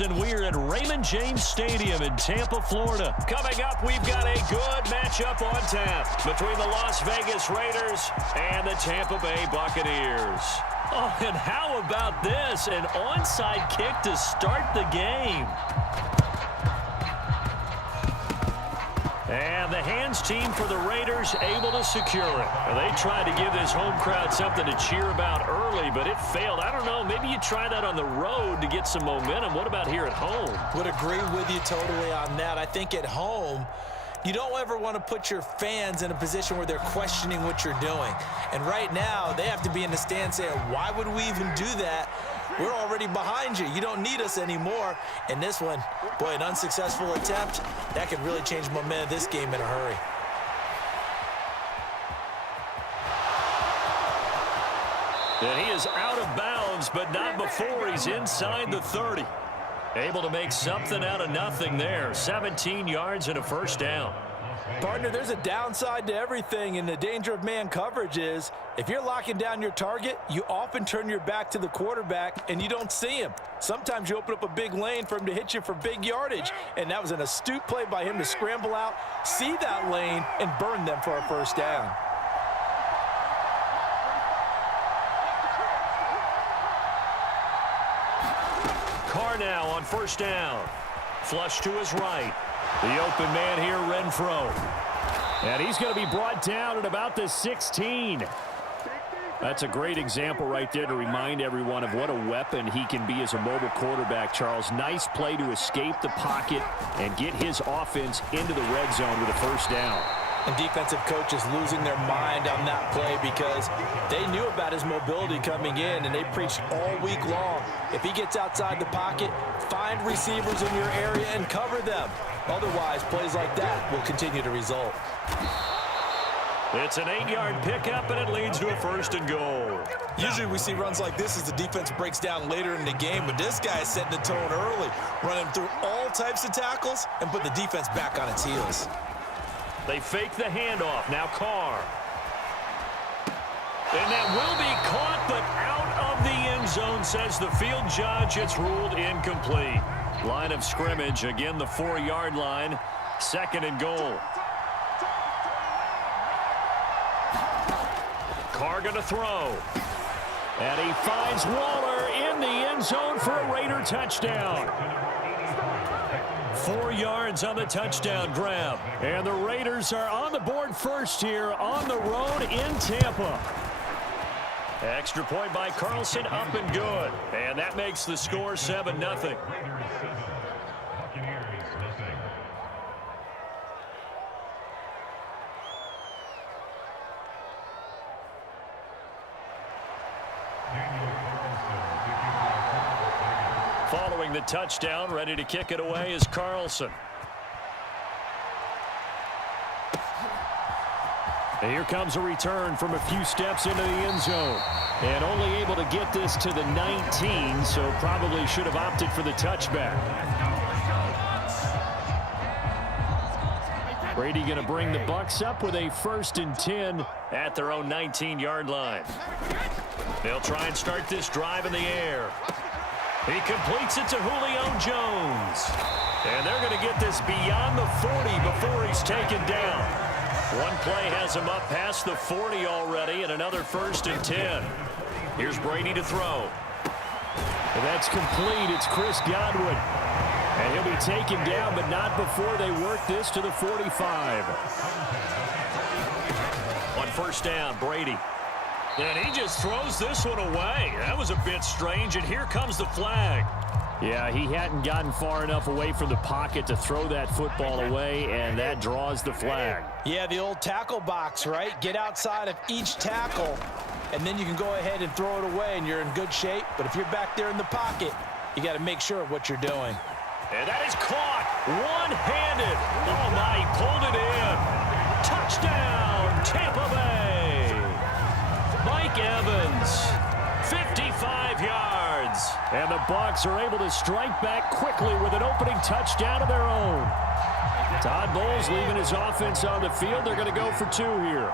And we're at Raymond James Stadium in Tampa, Florida. Coming up, we've got a good matchup on tap between the Las Vegas Raiders and the Tampa Bay Buccaneers. Oh, and how about this? An onside kick to start the game. And the hands team for the Raiders able to secure it. Well, they tried to give this home crowd something to cheer about early, but it failed. I don't know, maybe you try that on the road to get some momentum. What about here at home? Would agree with you totally on that. I think at home, you don't ever want to put your fans in a position where they're questioning what you're doing. And right now, they have to be in the stand saying, why would we even do that? We're already behind you. You don't need us anymore. And this one, boy, an unsuccessful attempt, that could really change momentum of this game in a hurry. And he is out of bounds, but not before he's inside the 30. Able to make something out of nothing there. 17 yards and a first down. Partner, there's a downside to everything, and the danger of man coverage is if you're locking down your target, you often turn your back to the quarterback and you don't see him. Sometimes you open up a big lane for him to hit you for big yardage, and that was an astute play by him to scramble out, see that lane, and burn them for a first down. Carr now on first down. Flush to his right. The open man here, Renfro. And he's going to be brought down at about the 16. That's a great example right there to remind everyone of what a weapon he can be as a mobile quarterback, Charles. Nice play to escape the pocket and get his offense into the red zone with a first down. And defensive coaches losing their mind on that play because they knew about his mobility coming in, and they preached all week long. If he gets outside the pocket, find receivers in your area and cover them. Otherwise, plays like that will continue to result. It's an 8-yard pickup, and it leads to a first and goal. Usually we see runs like this as the defense breaks down later in the game, but this guy is setting the tone early, running through all types of tackles and put the defense back on its heels. They fake the handoff. Now Carr. And that will be caught, but out of the end zone, says the field judge. It's ruled incomplete. Line of scrimmage, again the 4-yard line. Second and goal. Carr going to throw. And he finds Waller in the end zone for a Raider touchdown. 4 yards on the touchdown grab. And the Raiders are on the board first here on the road in Tampa. Extra point by Carlson, up and good. And that makes the score 7-0. Following the touchdown, ready to kick it away is Carlson. And here comes a return from a few steps into the end zone. And only able to get this to the 19, so probably should have opted for the touchback. Brady going to bring the Bucs up with a 1st and 10 at their own 19-yard line. They'll try and start this drive in the air. He completes it to Julio Jones. And they're going to get this beyond the 40 before he's taken down. One play has him up past the 40 already, and another 1st and 10. Here's Brady to throw. And that's complete. It's Chris Godwin. And he'll be taken down, but not before they work this to the 45. On first down, Brady. And he just throws this one away. That was a bit strange, and here comes the flag. Yeah, he hadn't gotten far enough away from the pocket to throw that football away, and that draws the flag. Yeah, the old tackle box, right? Get outside of each tackle, and then you can go ahead and throw it away, and you're in good shape. But if you're back there in the pocket, you got to make sure of what you're doing. And that is caught one-handed. Oh, my, he pulled it in. Touchdown, Tampa Bay. Mike Evans, 55 yards. And the Bucs are able to strike back quickly with an opening touchdown of their own. Todd Bowles leaving his offense on the field. They're going to go for 2 here.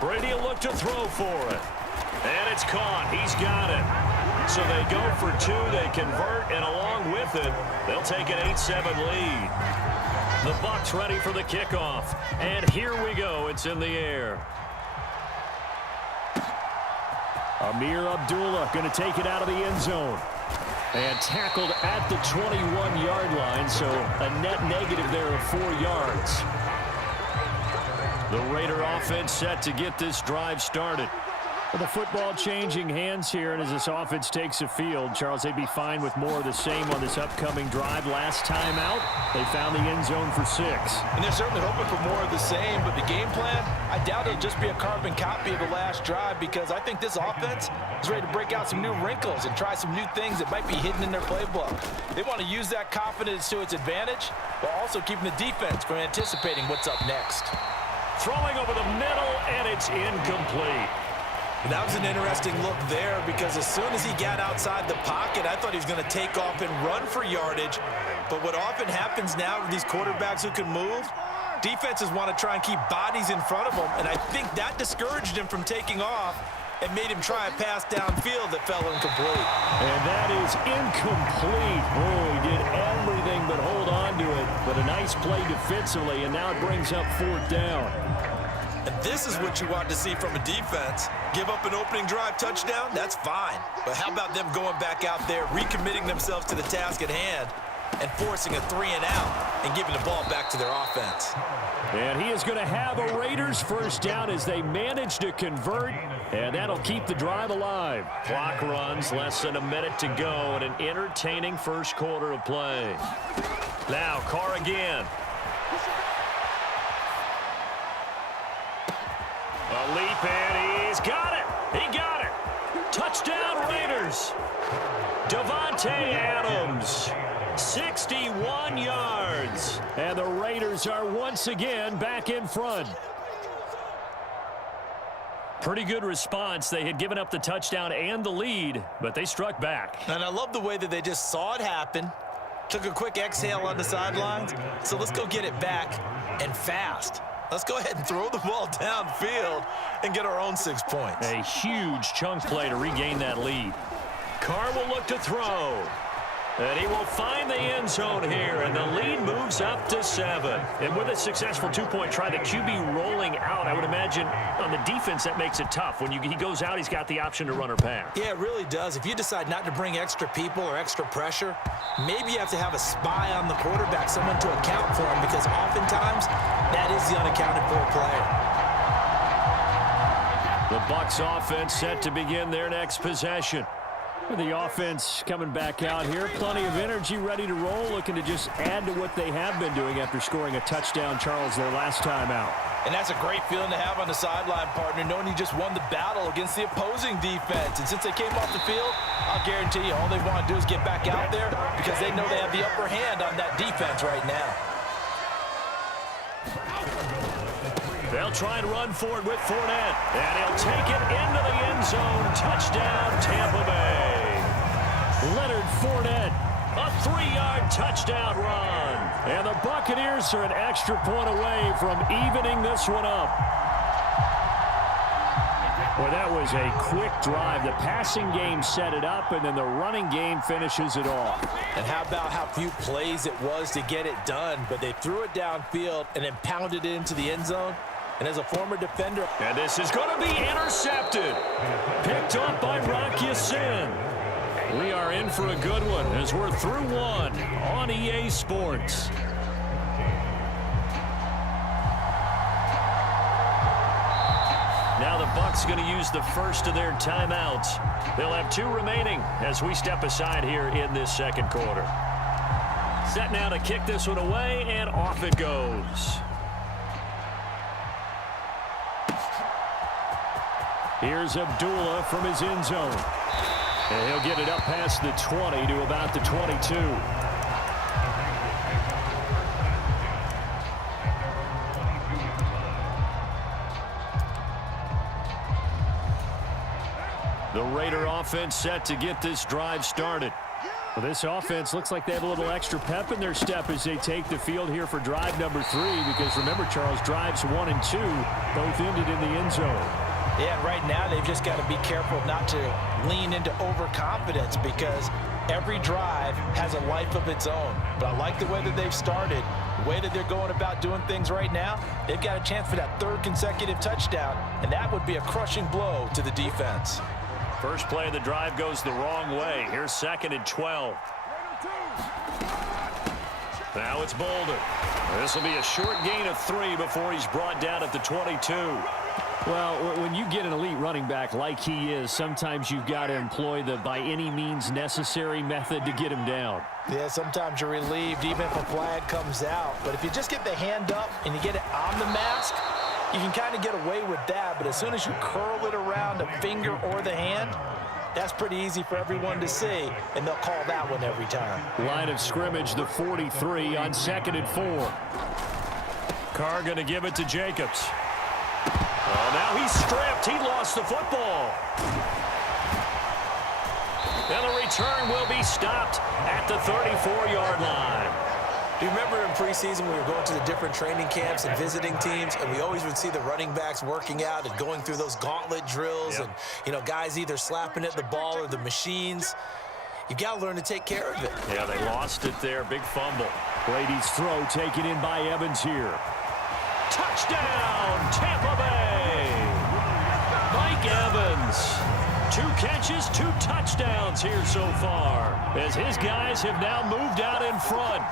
Brady will look to throw for it. And it's caught. He's got it. So they go for two, they convert, and along with it, they'll take an 8-7 lead. The Bucs ready for the kickoff. And here we go. It's in the air. Amir Abdullah going to take it out of the end zone. And tackled at the 21-yard line, so a net negative there of 4 yards. The Raider offense set to get this drive started. Well, the football changing hands here, and as this offense takes the field, Charles, they'd be fine with more of the same on this upcoming drive. Last time out, they found the end zone for 6. And they're certainly hoping for more of the same, but the game plan, I doubt it'll just be a carbon copy of the last drive, because I think this offense is ready to break out some new wrinkles and try some new things that might be hidden in their playbook. They want to use that confidence to its advantage, while also keeping the defense from anticipating what's up next. Throwing over the middle, and it's incomplete. That was an interesting look there, because as soon as he got outside the pocket, I thought he was going to take off and run for yardage. But what often happens now with these quarterbacks who can move, defenses want to try and keep bodies in front of them, and I think that discouraged him from taking off and made him try a pass downfield that fell incomplete. And that is incomplete. Oh, he did everything but hold on to it. But a nice play defensively, and now it brings up 4th down. And this is what you want to see from a defense. Give up an opening drive touchdown, that's fine. But how about them going back out there, recommitting themselves to the task at hand, and forcing a 3-and-out and giving the ball back to their offense. And he is going to have a Raiders first down as they manage to convert, and that'll keep the drive alive. Clock runs, less than a minute to go, and an entertaining first quarter of play. Now, Carr again. A leap, and he's got it. He got it. Touchdown, Raiders. Davante Adams, 61 yards. And the Raiders are once again back in front. Pretty good response. They had given up the touchdown and the lead, but they struck back. And I love the way that they just saw it happen, took a quick exhale on the sidelines. So let's go get it back, and fast. Let's go ahead and throw the ball downfield and get our own 6 points. A huge chunk play to regain that lead. Carr will look to throw. And he will find the end zone here, and the lead moves up to 7. And with a successful 2-point try, the QB rolling out, I would imagine on the defense that makes it tough. When he goes out, he's got the option to run or pass. Yeah, it really does. If you decide not to bring extra people or extra pressure, maybe you have to have a spy on the quarterback, someone to account for him, because oftentimes that is the unaccounted for player. The Bucs offense set to begin their next possession. The offense coming back out here. Plenty of energy, ready to roll, looking to just add to what they have been doing after scoring a touchdown, Charles, their last time out. And that's a great feeling to have on the sideline, partner, knowing you just won the battle against the opposing defense. And since they came off the field, I'll guarantee you all they want to do is get back out there, because they know they have the upper hand on that defense right now. They'll try and run for it with Fournette. And he'll take it into the end zone. Touchdown, Tampa Bay. Leonard Fournette, a 3-yard touchdown run. And the Buccaneers are an extra point away from evening this one up. Well, that was a quick drive. The passing game set it up, and then the running game finishes it off. And how about how few plays it was to get it done, but they threw it downfield and then pounded it into the end zone. And as a former defender... And this is going to be intercepted. Picked up by Rock Ya-Sin. We are in for a good one as we're through one on EA Sports. Now the Bucs going to use the first of their timeouts. They'll have 2 remaining as we step aside here in this second quarter. Set now to kick this one away, and off it goes. Here's Abdullah from his end zone. And he'll get it up past the 20 to about the 22. The Raider offense set to get this drive started. Well, this offense looks like they have a little extra pep in their step as they take the field here for drive number 3, because remember, Charles, drives 1 and 2 both ended in the end zone. Yeah, and right now they've just got to be careful not to lean into overconfidence because every drive has a life of its own. But I like the way that they've started, the way that they're going about doing things right now. They've got a chance for that third consecutive touchdown, and that would be a crushing blow to the defense. First play of the drive goes the wrong way. Here's 2nd and 12. Now it's Bolden. This will be a short gain of 3 before he's brought down at the 22. Well, when you get an elite running back like he is, sometimes you've got to employ the by any means necessary method to get him down. Yeah, sometimes you're relieved even if a flag comes out. But if you just get the hand up and you get it on the mask, you can kind of get away with that. But as soon as you curl it around the finger or the hand, that's pretty easy for everyone to see, and they'll call that one every time. Line of scrimmage, the 43 on 2nd and 4. Carr going to give it to Jacobs. Oh, now he's stripped. He lost the football. And the return will be stopped at the 34-yard line. Do you remember in preseason we were going to the different training camps and visiting teams, and we always would see the running backs working out and going through those gauntlet drills and, you know, guys either slapping at the ball or the machines. You've got to learn to take care of it. Yeah, they lost it there. Big fumble. Brady's throw taken in by Evans here. Touchdown, Tampa Bay. Mike Evans. 2 catches, 2 touchdowns here so far, as his guys have now moved out in front.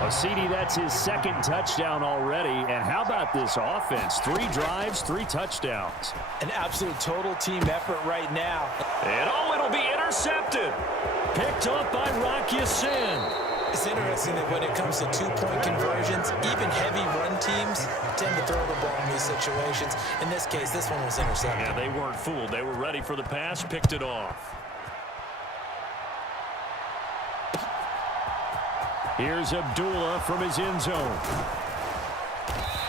Well, CD, that's his 2nd touchdown already. And how about this offense? 3 drives, 3 touchdowns. An absolute total team effort right now. And it'll be intercepted. Picked up by Rocky Sin. It's interesting that when it comes to 2-point conversions, even heavy run teams tend to throw the ball in these situations. In this case, this one was intercepted. Yeah, they weren't fooled. They were ready for the pass, picked it off. Here's Abdullah from his end zone.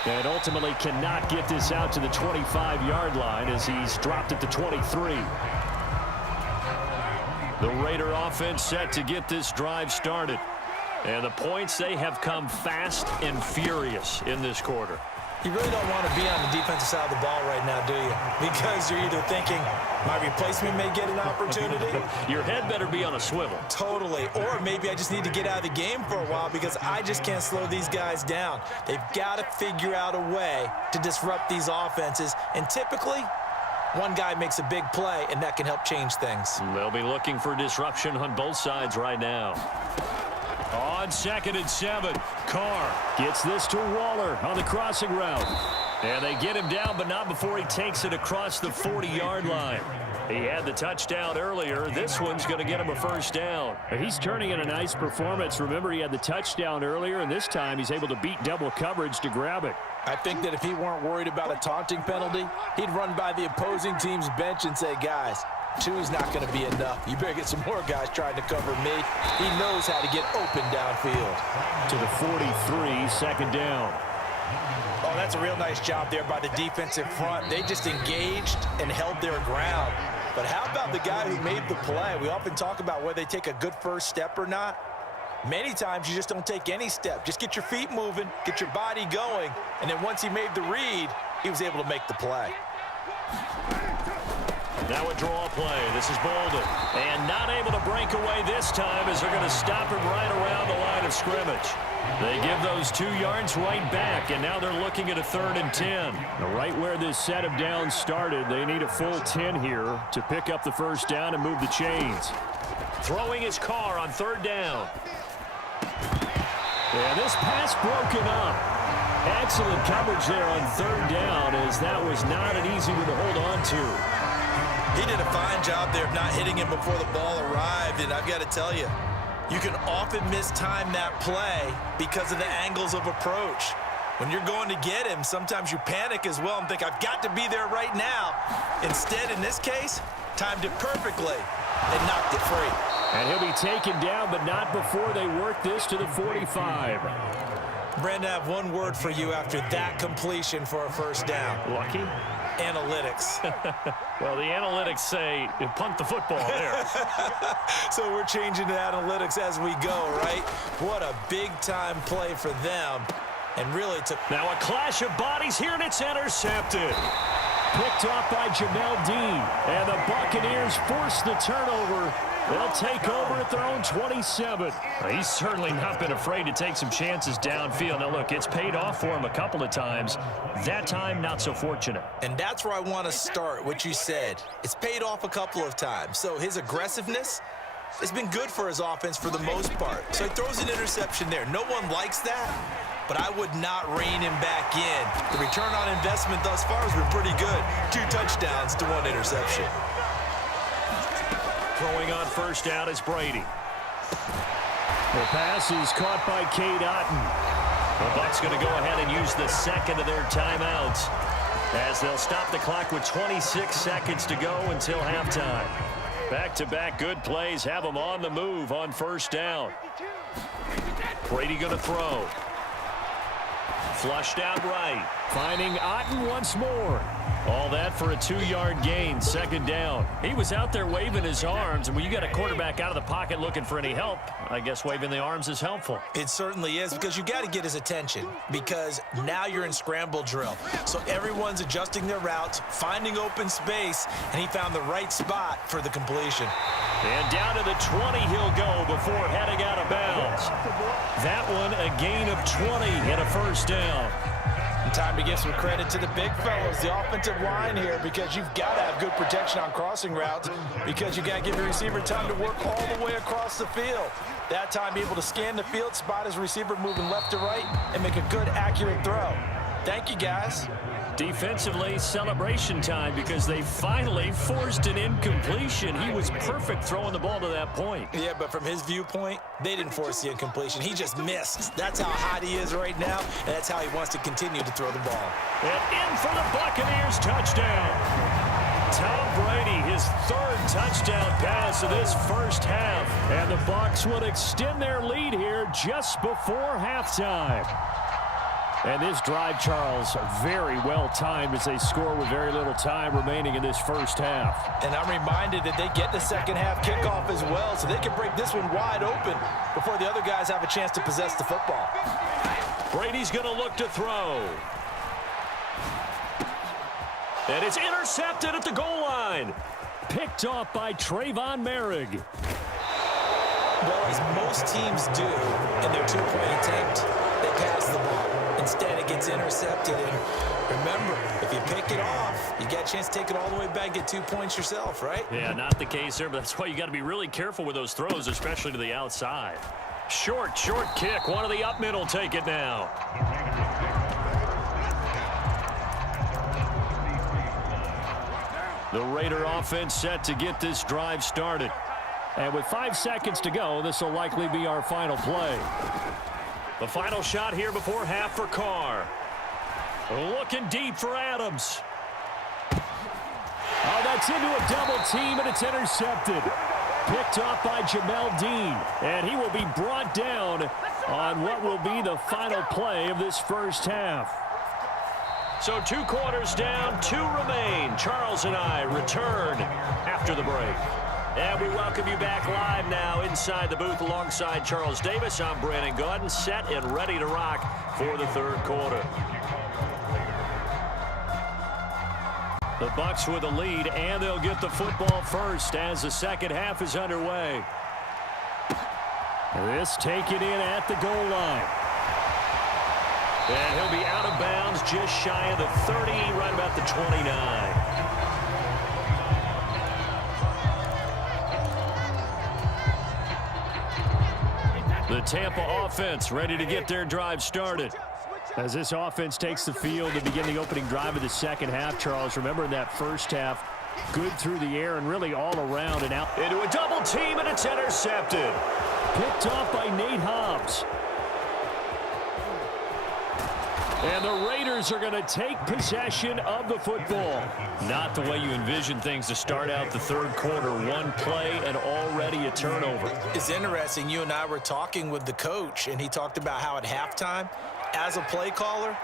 And ultimately cannot get this out to the 25-yard line as he's dropped at the 23. The Raider offense set to get this drive started. And the points, they have come fast and furious in this quarter. You really don't want to be on the defensive side of the ball right now, do you? Because you're either thinking, my replacement may get an opportunity. Your head better be on a swivel. Totally. Or maybe I just need to get out of the game for a while because I just can't slow these guys down. They've got to figure out a way to disrupt these offenses. And typically, one guy makes a big play, and that can help change things. They'll be looking for disruption on both sides right now. On 2nd and 7, Carr gets this to Waller on the crossing route. And they get him down, but not before he takes it across the 40-yard line. He had the touchdown earlier. This one's going to get him a first down. He's turning in a nice performance. Remember, he had the touchdown earlier, and this time he's able to beat double coverage to grab it. I think that if he weren't worried about a taunting penalty, he'd run by the opposing team's bench and say, guys, 2's not going to be enough. You better get some more guys trying to cover me. He knows how to get open downfield. To the 43, 2nd down. Oh, that's a real nice job there by the defensive front. They just engaged and held their ground. But how about the guy who made the play? We often talk about whether they take a good first step or not. Many times you just don't take any step. Just get your feet moving, get your body going, and then once he made the read, he was able to make the play. Now a draw play. This is Bolden. And not able to break away this time as they're going to stop him right around the line of scrimmage. They give those 2 yards right back, and now they're looking at a 3rd and 10. Now, right where this set of downs started, they need a full 10 here to pick up the first down and move the chains. Throwing his Carr on 3rd down. Yeah, this pass broken up. Excellent coverage there on 3rd down, as that was not an easy one to hold on to. He did a fine job there of not hitting him before the ball arrived, and I've got to tell you, you can often mistime that play because of the angles of approach. When you're going to get him, sometimes you panic as well and think, I've got to be there right now. Instead, in this case, timed it perfectly and knocked it free. And he'll be taken down, but not before they work this to the 45. Brandon, I have one word for you after that completion for a first down. Lucky? Analytics. Well, the analytics say you punt the football there. So we're changing to analytics as we go, right? What a big-time play for them. And really took... Now a clash of bodies here, and it's intercepted. Picked off by Jamel Dean. And the Buccaneers force the turnover. They'll take over at their own 27. He's certainly not been afraid to take some chances downfield. Now, look, it's paid off for him a couple of times. That time, not so fortunate. And that's where I want to start, what you said. It's paid off a couple of times. So his aggressiveness has been good for his offense for the most part. So he throws an interception there. No one likes that, but I would not rein him back in. The return on investment thus far has been pretty good. 2 touchdowns to 1 interception. Throwing on first down is Brady. The pass is caught by Cade Otton. The Bucs going to go ahead and use the second of their timeouts as they'll stop the clock with 26 seconds to go until halftime. Back-to-back good plays have them on the move on first down. Brady going to throw. Flushed out right. Finding Otton once more. All that for a 2-yard gain, second down. He was out there waving his arms, and when you got a quarterback out of the pocket looking for any help, I guess waving the arms is helpful. It certainly is, because you got to get his attention, because now you're in scramble drill. So everyone's adjusting their routes, finding open space, and he found the right spot for the completion. And down to the 20 he'll go before heading out of bounds. That one a gain of 20 and a first down. And time to give some credit to the big fellows, the offensive line here, because you've got to have good protection on crossing routes, because you got to give your receiver time to work all the way across the field. That time, able to scan the field, spot his receiver moving left to right, and make a good, accurate throw. Thank you, guys. Defensively, celebration time, because they finally forced an incompletion. He was perfect throwing the ball to that point. Yeah, but from his viewpoint, they didn't force the incompletion. He just missed. That's how hot he is right now, and that's how he wants to continue to throw the ball. And in for the Buccaneers, touchdown. Tom Brady, his 3rd touchdown pass of this first half. And the Bucs will extend their lead here just before halftime. And this drive, Charles, very well timed as they score with very little time remaining in this first half. And I'm reminded that they get the second half kickoff as well, so they can break this one wide open before the other guys have a chance to possess the football. Brady's going to look to throw. And it's intercepted at the goal line. Picked off by Trayvon Merrick. Well, as most teams do in their 2-point attempt, they pass the ball. Instead, it gets intercepted. And remember, if you pick it off, you get a chance to take it all the way back, get 2 points yourself, right? Yeah, not the case there, but that's why you got to be really careful with those throws, especially to the outside. Short kick. One of the up middle take it now. The Raider offense set to get this drive started. And with 5 seconds to go, this will likely be our final play. The final shot here before half for Carr. Looking deep for Adams. Oh, that's into a double team, and it's intercepted. Picked off by Jamel Dean. And he will be brought down on what will be the final play of this first half. So 2 quarters down, 2 remain. Charles and I return after the break. And we welcome you back live now inside the booth alongside Charles Davis. I'm Brandon Gaudin, set and ready to rock for the 3rd quarter. The Bucs with the lead, and they'll get the football first as the second half is underway. This taken in at the goal line. And he'll be out of bounds just shy of the 30, right about the 29. The Tampa offense ready to get their drive started. As this offense takes the field to begin the opening drive of the second half, Charles, remember in that first half, good through the air and really all around and out. Into a double team, and it's intercepted. Picked off by Nate Hobbs. And the Raiders are going to take possession of the football. Not the way you envision things to start out the 3rd quarter. 1 play and already a turnover. It's interesting. You and I were talking with the coach, and he talked about how at halftime, as a play caller,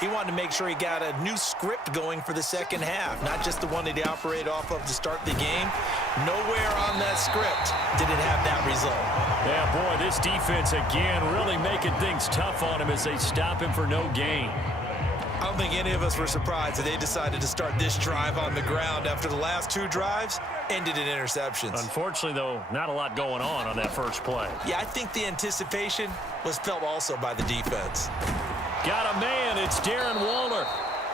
He wanted to make sure he got a new script going for the second half, not just the one that he operated off of to start the game. Nowhere on that script did it have that result. Yeah, boy, this defense again really making things tough on him as they stop him for no gain. I don't think any of us were surprised that they decided to start this drive on the ground after the last two drives ended in interceptions. Unfortunately, though, not a lot going on that first play. Yeah, I think the anticipation was felt also by the defense. Got a man. It's Darren Waller.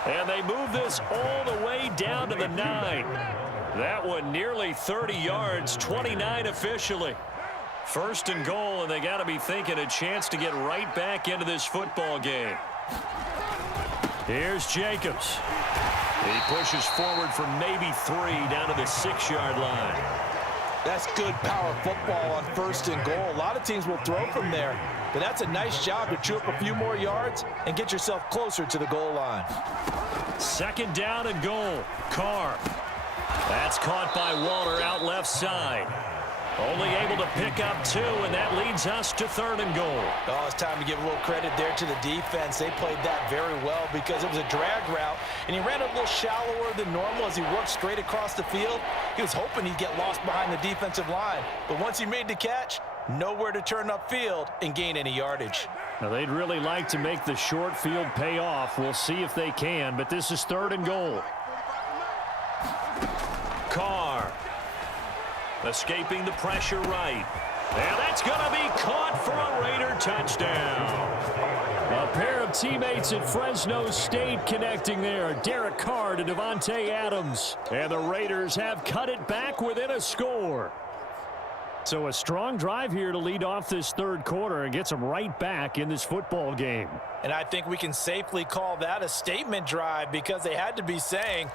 And they move this all the way down to the 9. That one nearly 30 yards, 29 officially. First and goal, and they got to be thinking a chance to get right back into this football game. Here's Jacobs. He pushes forward for maybe 3 down to the 6-yard line. That's good power football on first and goal. A lot of teams will throw from there, but that's a nice job to chew up a few more yards and get yourself closer to the goal line. Second down and goal. Carr. That's caught by Waller out left side. Only able to pick up 2, and that leads us to third and goal. Oh, it's time to give a little credit there to the defense. They played that very well because it was a drag route, and he ran a little shallower than normal as he worked straight across the field. He was hoping he'd get lost behind the defensive line, but once he made the catch, nowhere to turn upfield and gain any yardage. Now, they'd really like to make the short field pay off. We'll see if they can, but this is third and goal. Carr. Escaping the pressure right. And that's going to be caught for a Raider touchdown. A pair of teammates at Fresno State connecting there. Derek Carr to Devontae Adams. And the Raiders have cut it back within a score. So a strong drive here to lead off this third quarter and gets them right back in this football game. And I think we can safely call that a statement drive because they had to be saying,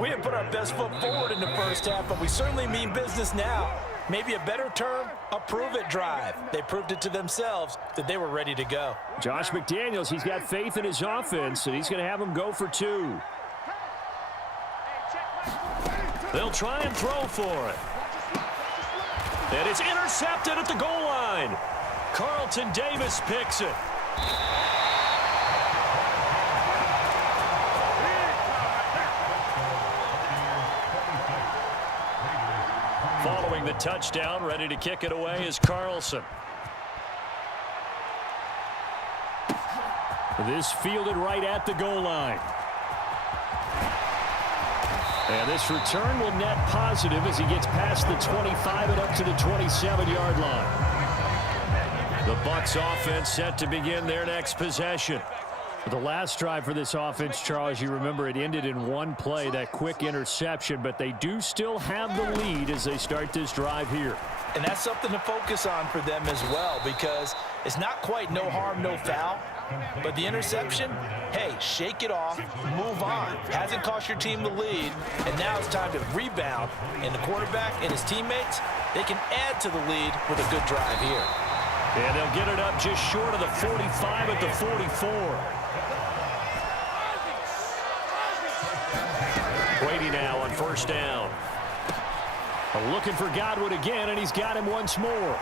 we didn't put our best foot forward in the first half, but we certainly mean business now. Maybe a better term, a prove-it drive. They proved it to themselves that they were ready to go. Josh McDaniels, he's got faith in his offense, and he's going to have them go for 2. They'll try and throw for it. And it's intercepted at the goal line. Carlton Davis picks it. Following the touchdown, ready to kick it away is Carlson. This fielded right at the goal line. And this return will net positive as he gets past the 25 and up to the 27-yard line. The Bucs offense set to begin their next possession. The last drive for this offense, Charles, you remember it ended in one play, that quick interception, but they do still have the lead as they start this drive here. And that's something to focus on for them as well because it's not quite no harm, no foul, but the interception, hey, shake it off, move on. Hasn't cost your team the lead, and now it's time to rebound. And the quarterback and his teammates, they can add to the lead with a good drive here. And they'll get it up just short of the 45 at the 44. Brady now on first down. Looking for Godwin again, and he's got him once more.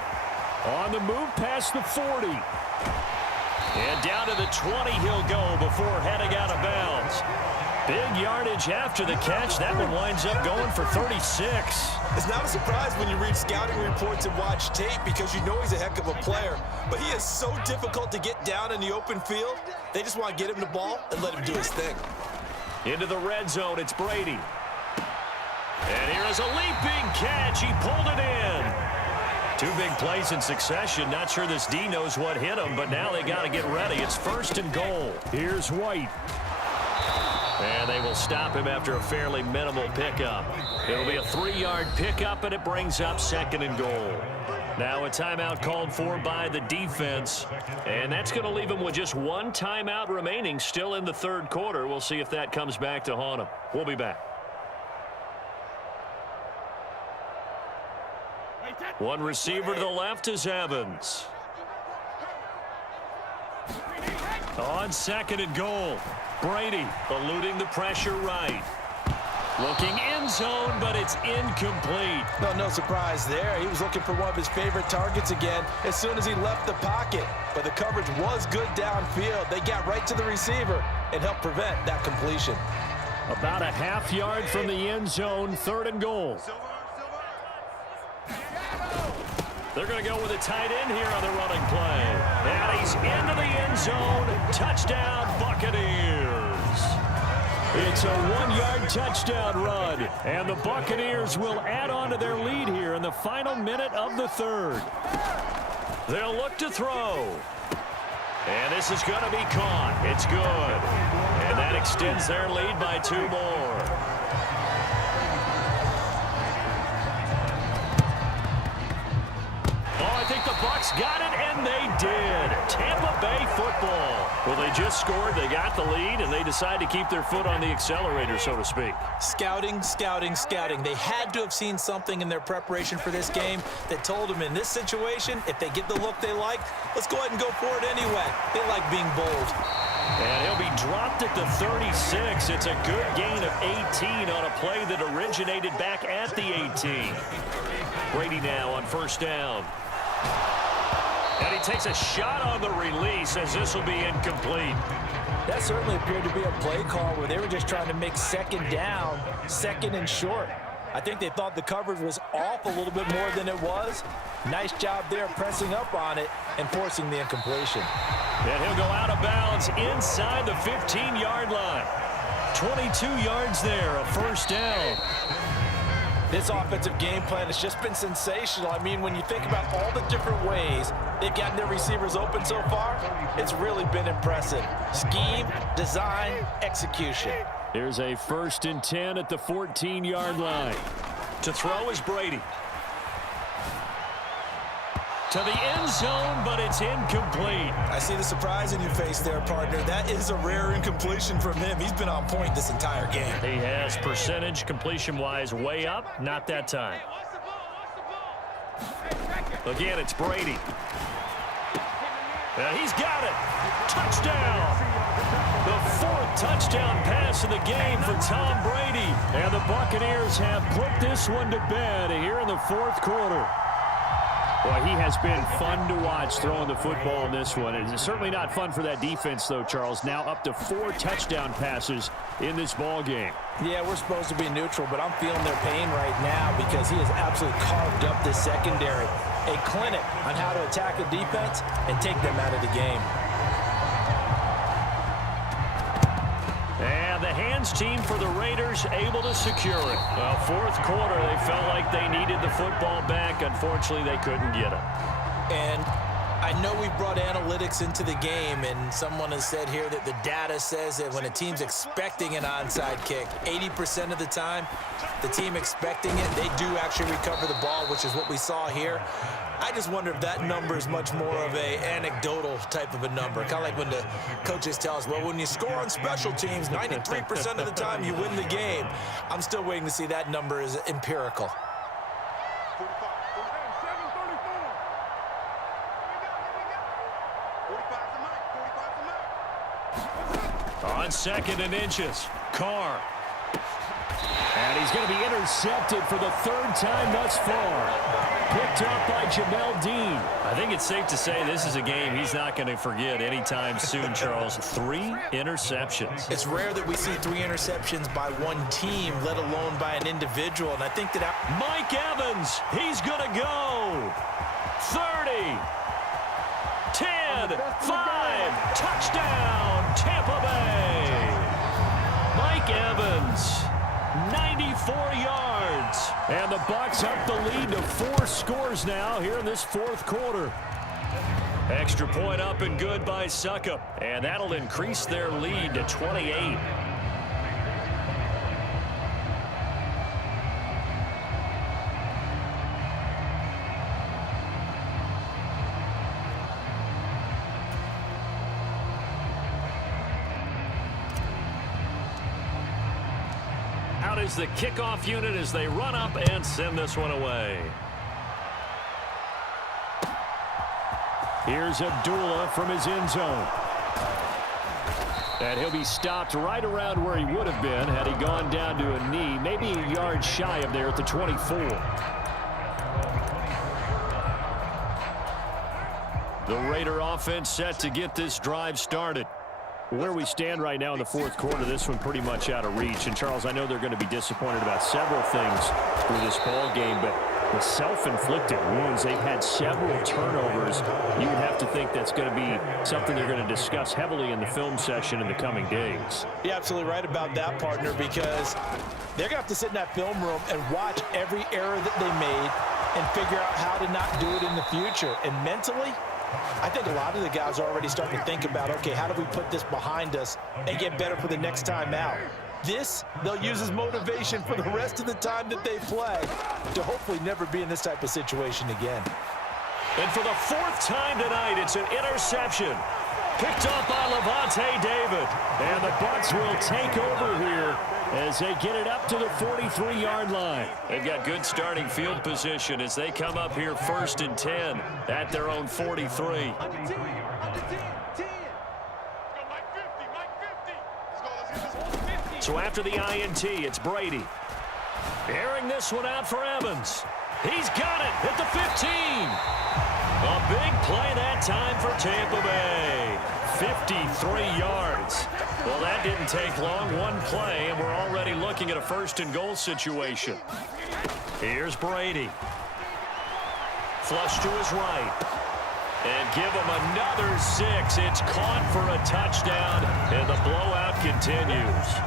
On the move past the 40. And down to the 20 he'll go before heading out of bounds. Big yardage after the catch. That one winds up going for 36. It's not a surprise when you read scouting reports and watch tape because you know he's a heck of a player. But he is so difficult to get down in the open field. They just want to get him the ball and let him do his thing. Into the red zone, it's Brady. And here is a leaping catch. He pulled it in. 2 big plays in succession. Not sure this D knows what hit him, but now they got to get ready. It's first and goal. Here's White. And they will stop him after a fairly minimal pickup. It'll be a 3-yard pickup, and it brings up second and goal. Now a timeout called for by the defense, and that's going to leave him with just 1 timeout remaining still in the third quarter. We'll see if that comes back to haunt him. We'll be back. One receiver to the left is Evans. On second and goal, Brady eluding the pressure right. Looking end zone, but it's incomplete. No surprise there. He was looking for one of his favorite targets again as soon as he left the pocket. But the coverage was good downfield. They got right to the receiver, and help prevent that completion. About a half yard from the end zone, 3rd and goal. They're going to go with a tight end here on the running play. And he's into the end zone. Touchdown, Buccaneers. It's a 1-yard touchdown run. And the Buccaneers will add on to their lead here in the final minute of the 3rd. They'll look to throw. And this is going to be caught. It's good. And that extends their lead by 2 more. I think the Bucs got it, and they did. Tampa Bay football. Well, they just scored, they got the lead, and they decide to keep their foot on the accelerator, so to speak. Scouting, scouting, scouting. They had to have seen something in their preparation for this game that told them in this situation, if they get the look they like, let's go ahead and go for it anyway. They like being bold. And he'll be dropped at the 36. It's a good gain of 18 on a play that originated back at the 18. Brady now on 1st down. And he takes a shot on the release as this will be incomplete. That certainly appeared to be a play call where they were just trying to make 2nd down, 2nd and short. I think they thought the coverage was off a little bit more than it was. Nice job there pressing up on it and forcing the incompletion. And he'll go out of bounds inside the 15-yard line. 22 yards there, a 1st down. This offensive game plan has just been sensational. I mean, when you think about all the different ways they've gotten their receivers open so far, it's really been impressive. Scheme, design, execution. Here's a 1st and 10 at the 14-yard line. To throw is Brady. To the end zone, but it's incomplete. I see the surprise in your face there, partner. That is a rare incompletion from him. He's been on point this entire game. He has percentage completion-wise way up. Not that time. Again, it's Brady. And he's got it. Touchdown. The 4th touchdown pass of the game for Tom Brady. And the Buccaneers have put this one to bed here in the 4th quarter. Boy, he has been fun to watch throwing the football in this one. It's certainly not fun for that defense, though, Charles. Now up to 4 touchdown passes in this ball game. Yeah, we're supposed to be neutral, but I'm feeling their pain right now because he has absolutely carved up this secondary. A clinic on how to attack a defense and take them out of the game. And the hands team for the Raiders able to secure it. Well, 4th quarter, they felt like they needed the football back. Unfortunately, they couldn't get it. And I know we brought analytics into the game, and someone has said here that the data says that when a team's expecting an onside kick, 80% of the time, the team expecting it, they do actually recover the ball, which is what we saw here. I just wonder if that number is much more of a anecdotal type of a number. Kind of like when the coaches tell us, well, when you score on special teams, 93% of the time you win the game. I'm still waiting to see that number is empirical. On 2nd and inches, Carr. And he's going to be intercepted for the 3rd time thus far. Picked up by Jamel Dean. I think it's safe to say this is a game he's not going to forget anytime soon, Charles. 3 interceptions. It's rare that we see 3 interceptions by one team, let alone by an individual. And I think that Mike Evans, he's going to go. 30, 10, 5, touchdown, Tampa Bay. Mike Evans, 94 yards. And the Bucs up the lead to 4 scores now here in this 4th quarter. Extra point up and good by Suckup. And that'll increase their lead to 28. Out is the kickoff unit as they run up and send this one away. Here's Abdullah from his end zone. And he'll be stopped right around where he would have been had he gone down to a knee, maybe a yard shy of there at the 24. The Raider offense set to get this drive started. Where we stand right now in the fourth quarter, this one pretty much out of reach. And, Charles, I know they're going to be disappointed about several things through this ball game, but the self-inflicted wounds, they've had several turnovers. You would have to think that's going to be something they're going to discuss heavily in the film session in the coming days. You're absolutely right about that, partner, because they're going to have to sit in that film room and watch every error that they made and figure out how to not do it in the future. And mentally, I think a lot of the guys are already starting to think about, okay, how do we put this behind us and get better for the next time out? This, they'll use as motivation for the rest of the time that they play to hopefully never be in this type of situation again. And for the fourth time tonight, it's an interception. Picked up by Levante David. And the Bucs will take over here as they get it up to the 43-yard line. They've got good starting field position as they come up here 1st and 10 at their own 43. So after the INT, it's Brady. Airing this one out for Evans. He's got it at the 15. A big play that time for Tampa Bay. 53 yards. Well, that didn't take long. One play, and we're already looking at a 1st and goal situation. Here's Brady. Flush to his right. And give him another 6. It's caught for a touchdown, and the blowout continues.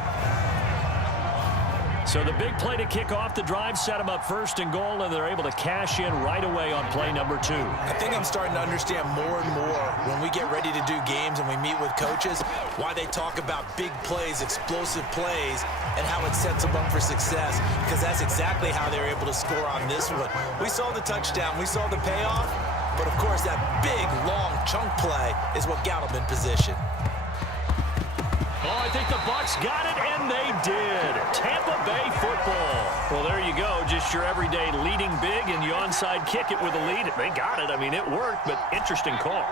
So the big play to kick off the drive set them up 1st and goal, and they're able to cash in right away on play number 2. I think I'm starting to understand more and more when we get ready to do games and we meet with coaches why they talk about big plays, explosive plays, and how it sets them up for success, because that's exactly how they're able to score on this one. We saw the touchdown. We saw the payoff. But, of course, that big, long chunk play is what got them in position. Oh, I think the Bucs got it, and they did. Tampa Bay football. Well, there you go. Just your everyday leading big, and you onside kick it with a lead. They got it. I mean, it worked, but interesting call.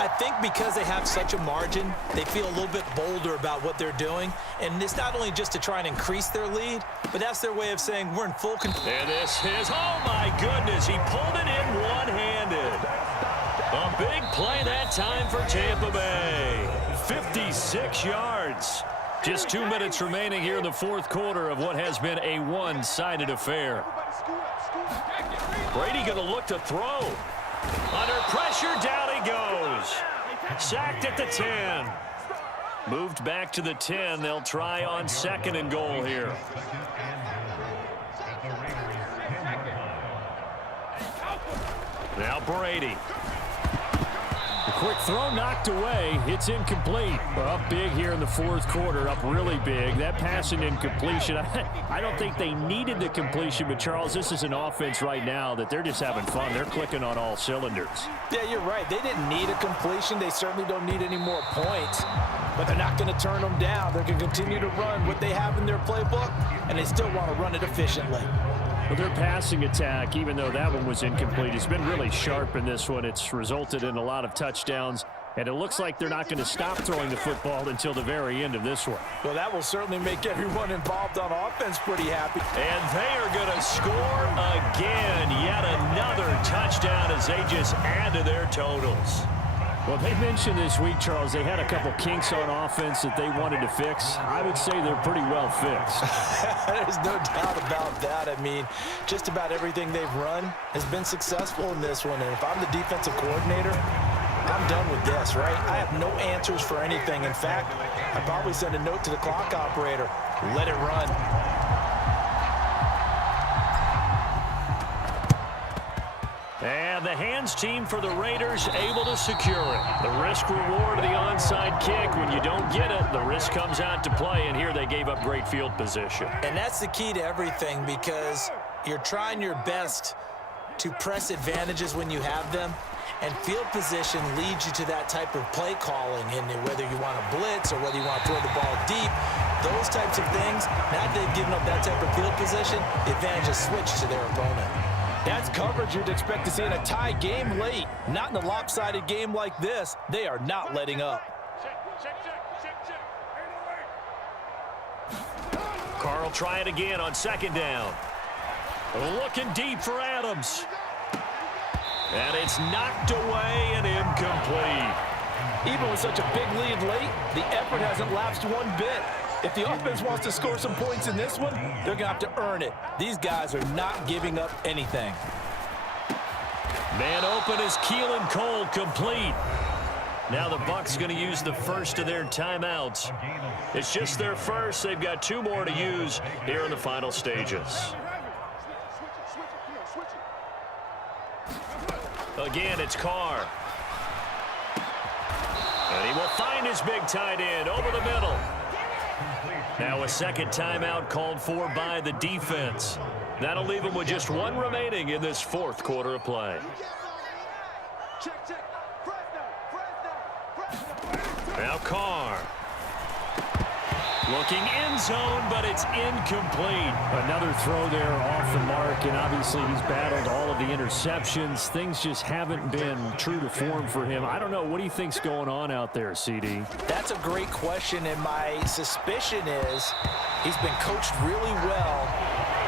I think because they have such a margin, they feel a little bit bolder about what they're doing. And it's not only just to try and increase their lead, but that's their way of saying we're in full control. And this is, oh, my goodness, he pulled it in one-handed. A big play that time for Tampa Bay. 56 yards. Just 2 minutes remaining here in the fourth quarter of what has been a one-sided affair. Brady going to look to throw. Under pressure, down he goes. Sacked at the 10. Moved back to the 10. They'll try on 2nd and goal here. Now Brady. The quick throw knocked away. It's incomplete. Up big here in the fourth quarter. Up really big. That pass and incompletion. I don't think they needed the completion, but, Charles, this is an offense right now that they're just having fun. They're clicking on all cylinders. Yeah, you're right. They didn't need a completion. They certainly don't need any more points. But they're not going to turn them down. They're going to continue to run what they have in their playbook, and they still want to run it efficiently. Well, their passing attack, even though that one was incomplete, has been really sharp in this one. It's resulted in a lot of touchdowns, and it looks like they're not going to stop throwing the football until the very end of this one. Well, that will certainly make everyone involved on offense pretty happy. And they are going to score again. Yet another touchdown as they just add to their totals. Well, they mentioned this week, Charles, they had a couple kinks on offense that they wanted to fix. I would say they're pretty well fixed. There's no doubt about that. I mean, just about everything they've run has been successful in this one. And if I'm the defensive coordinator, I'm done with this, right? I have no answers for anything. In fact, I'd probably send a note to the clock operator. Let it run. And the hands team for the Raiders able to secure it. The risk reward of the onside kick. When you don't get it, the risk comes out to play, and here they gave up great field position. And that's the key to everything, because you're trying your best to press advantages when you have them, and field position leads you to that type of play calling. And whether you want to blitz or whether you want to throw the ball deep, those types of things, now that they've given up that type of field position, the advantage is switched to their opponent. That's coverage you'd expect to see in a tie game late. Not in a lopsided game like this. They are not letting up. Carl try it again on 2nd down. Looking deep for Adams. And it's knocked away and incomplete. Even with such a big lead late, the effort hasn't lapsed one bit. If the offense wants to score some points in this one, they're going to have to earn it. These guys are not giving up anything. Man open is Keelan Cole, complete. Now the Bucs going to use the first of their timeouts. It's just their first. They've got 2 more to use here in the final stages. Again, it's Carr. And he will find his big tight end over the middle. Now a second timeout called for by the defense. That'll leave them with just 1 remaining in this 4th quarter of play. Now Carr. Looking end zone, but it's incomplete. Another throw there off the mark, and obviously he's battled all of the interceptions. Things just haven't been true to form for him. I don't know. What do you think's going on out there, CD? That's a great question, and my suspicion is he's been coached really well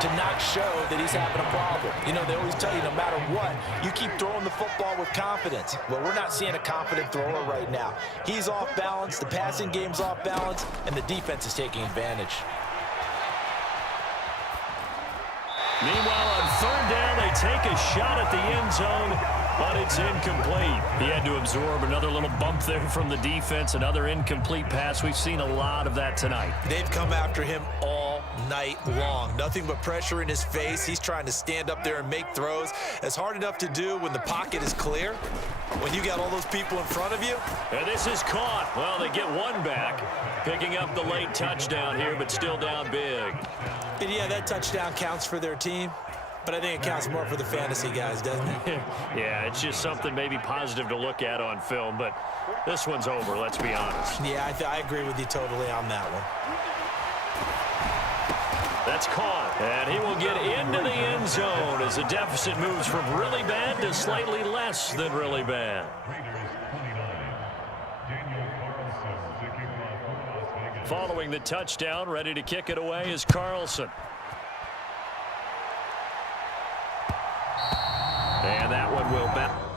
to not show that he's having a problem. You know, they always tell you no matter what, you keep throwing the football with confidence. Well, we're not seeing a confident thrower right now. He's off balance, the passing game's off balance, and the defense is taking advantage. Meanwhile, on 3rd down, they take a shot at the end zone, but it's incomplete. He had to absorb another little bump there from the defense, another incomplete pass. We've seen a lot of that tonight. They've come after him all night long. Nothing but pressure in his face. He's trying to stand up there and make throws. It's hard enough to do when the pocket is clear. When you got all those people in front of you. And this is caught. Well, they get 1 back, picking up the late touchdown here, but still down big. And yeah, that touchdown counts for their team, but I think it counts more for the fantasy guys, doesn't it? Yeah, it's just something maybe positive to look at on film, but this one's over, let's be honest. Yeah, I agree with you totally on that one. That's caught, and he will get into the end zone as the deficit moves from really bad to slightly less than really bad. Following the touchdown, ready to kick it away is Carlson. And that one will bounce.